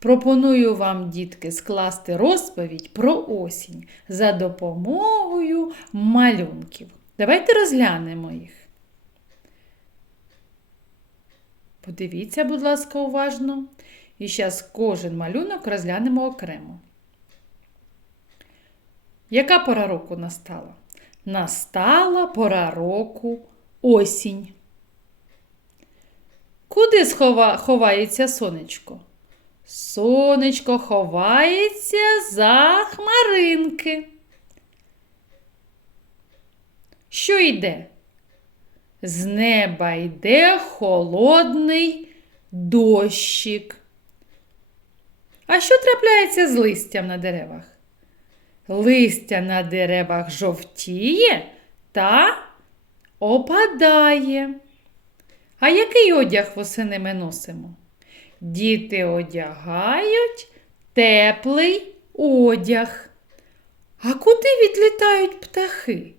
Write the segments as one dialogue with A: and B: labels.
A: Пропоную вам, дітки, скласти розповідь про осінь за допомогою малюнків. Давайте розглянемо їх. Подивіться, будь ласка, уважно. І зараз кожен малюнок розглянемо окремо. Яка пора року настала? Настала пора року осінь. Куди схова... ховається сонечко? Сонечко ховається за хмаринки. Що йде? З неба йде холодний дощик. А що трапляється з листям на деревах? Листя на деревах жовтіє та опадає. А який одяг восени ми носимо? Діти одягають теплий одяг. А куди відлітають птахи?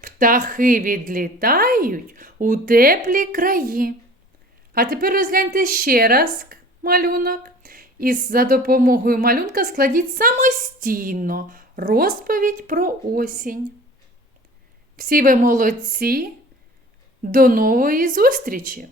A: Птахи відлітають у теплі краї. А тепер розгляньте ще раз малюнок. І за допомогою малюнка складіть самостійно розповідь про осінь. Всі ви молодці. До нової зустрічі!